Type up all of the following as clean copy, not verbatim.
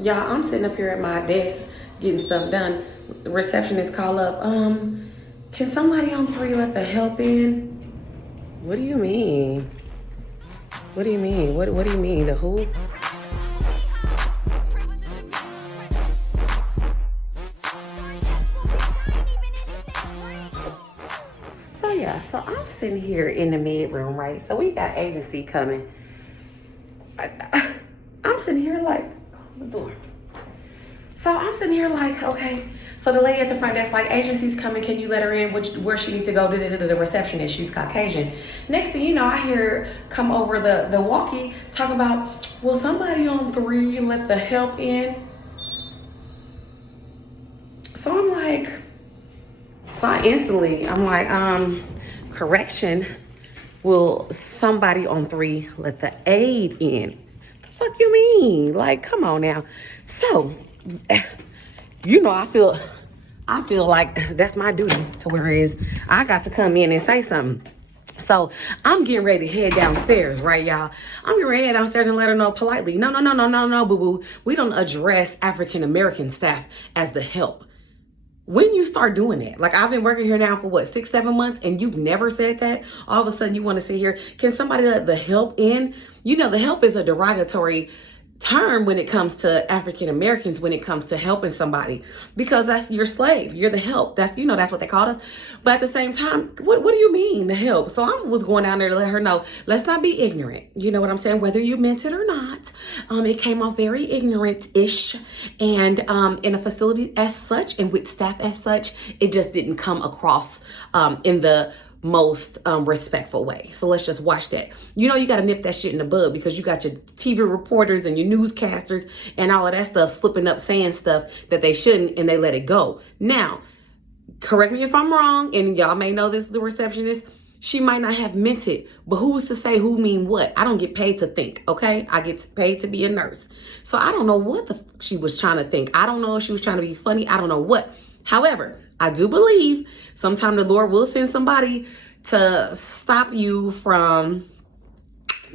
Y'all, I'm sitting up here at my desk getting stuff done. The receptionist call up. Can somebody on 3 let the help in? What do you mean? What do you mean? What do you mean? The who? So yeah, so I'm sitting here in the mid room, right? So we got agency coming. I'm sitting here like, close the door. So I'm sitting here like, okay. So the lady at the front desk, like, agency's coming, can you let her in? Where she needs to go? The receptionist, she's Caucasian. Next thing you know, I hear her come over the walkie, talk about, will somebody on 3 let the help in? So I'm like, I'm like, correction, will somebody on 3 let the aide in? The fuck you mean? Like, come on now. So, you know, I feel like that's my duty to where is I got to come in and say something. So I'm getting ready to head downstairs, right, y'all? I'm getting ready to head downstairs and let her know politely. No, boo-boo. We don't address African-American staff as the help. When you start doing that, like I've been working here now for what, 6-7 months, and you've never said that, all of a sudden you want to sit here, can somebody let the help in? You know, the help is a derogatory term when it comes to African Americans, when it comes to helping somebody, because that's your slave, you're the help. That's, you know, that's what they called us. But at the same time, what do you mean the help? So I was going down there to let her know, let's not be ignorant. You know what I'm saying? Whether you meant it or not, it came off very ignorant-ish, and in a facility as such and with staff as such, it just didn't come across in the most respectful way. So let's just watch that. You know, you got to nip that shit in the bud, because you got your TV reporters and your newscasters and all of that stuff slipping up saying stuff that they shouldn't, and they let it go. Now, correct me if I'm wrong, and y'all may know this, the receptionist, she might not have meant it, but who's to say who mean what? I don't get paid to think, okay? I get paid to be a nurse. So I don't know what the she was trying to think. I don't know if she was trying to be funny. I don't know what. However, I do believe sometime the Lord will send somebody to stop you from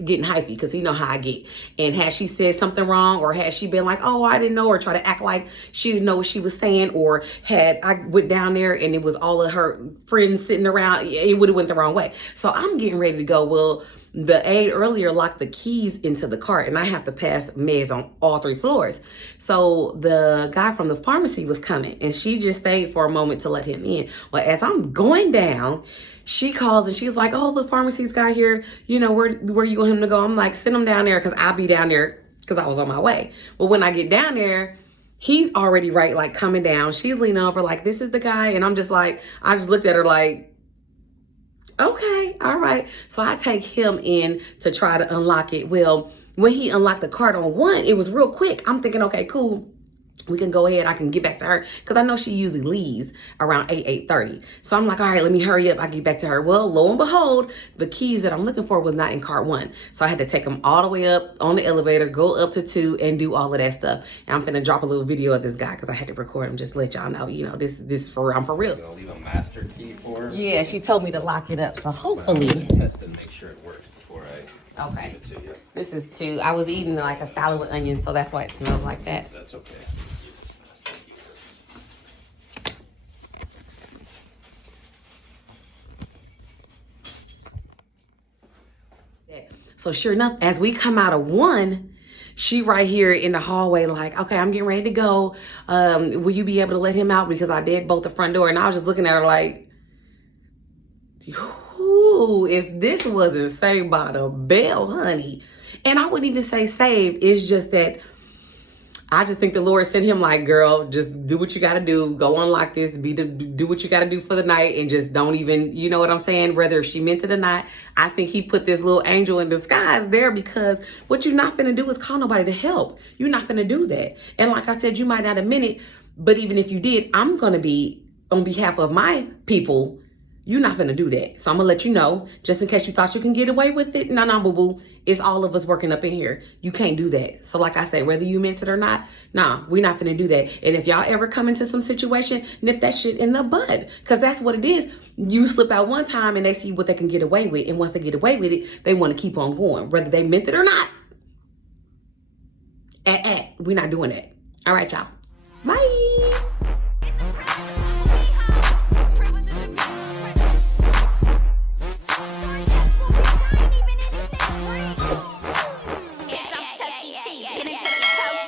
getting hyphy, because he know how I get. And has she said something wrong, or has she been like, oh, I didn't know, or try to act like she didn't know what she was saying, or had I went down there and it was all of her friends sitting around, it would have went the wrong way. So I'm getting ready to go. Well, the aide earlier locked the keys into the cart, and I have to pass meds on all 3 floors. So the guy from the pharmacy was coming, and she just stayed for a moment to let him in. Well, as I'm going down, she calls and she's like, oh, the pharmacy's guy here, you know, where you want him to go? I'm like, send him down there, because I'll be down there, because I was on my way. But when I get down there, he's already right, like coming down. She's leaning over like, this is the guy. And I'm just like, I just looked at her like, okay, all right. So I take him in to try to unlock it. Well, when he unlocked the cart on 1, it was real quick. I'm thinking, okay, cool. We can go ahead. I can get back to her, because I know she usually leaves around 8:30. So I'm like, all right, let me hurry up. I get back to her. Well, lo and behold, the keys that I'm looking for was not in cart 1. So I had to take them all the way up on the elevator, go up to 2, and do all of that stuff. And I'm finna drop a little video of this guy, because I had to record him just to let y'all know, you know, this for I'm for real. You gonna leave a master key for her? Yeah, she told me to lock it up. So hopefully. Test and make sure it works before I Okay. give it to you. This is 2. I was eating like a salad with onions, so that's why it smells like that. That's okay. So sure enough, as we come out of 1, she right here in the hallway like, okay, I'm getting ready to go. Will you be able to let him out? Because I did bolt the front door. And I was just looking at her like, ooh, if this wasn't Saved by the Bell, honey. And I wouldn't even say saved. It's just that I just think the Lord sent him like, girl, just do what you got to do. Go unlock this, do what you got to do for the night, and just don't even, you know what I'm saying? Whether she meant it or not, I think he put this little angel in disguise there, because what you're not finna do is call nobody to help. You're not finna do that. And like I said, you might not have meant it, but even if you did, I'm going to be on behalf of my people. You're not gonna do that. So I'm gonna let you know, just in case you thought you can get away with it. No, boo-boo. It's all of us working up in here. You can't do that. So like I said, whether you meant it or not, nah, we're not gonna do that. And if y'all ever come into some situation, nip that shit in the bud. Because that's what it is. You slip out one time and they see what they can get away with. And once they get away with it, they want to keep on going. Whether they meant it or not. We're not doing that. All right, y'all.